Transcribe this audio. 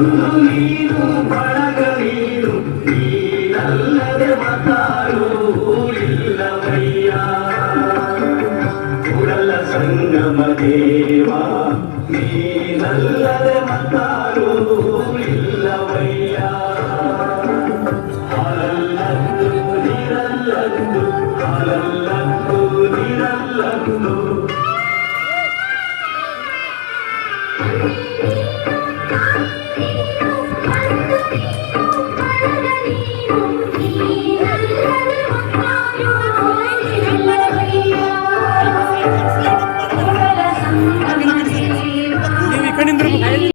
ಬಂಧು ನೀನು ಬಳಗ ನೀನು ನೀನಲ್ಲದೆ ಮತ್ತಾರು ಇಲ್ಲವಯ್ಯ ಕುಡಲ ಸಂಗಮ ದೇವ ನೀನಲ್ಲದೆ ಮತ್ತಾರು ಇಲ್ಲವಯ್ಯ ಹಾಲಲ್ಲದ್ದು ನೀರಲ್ಲದ್ದು ಹಾಲಲ್ಲದ್ದು ನೀರಲ್ಲದ್ದು ನೀವು ಈ ಕಡೆಯಿಂದ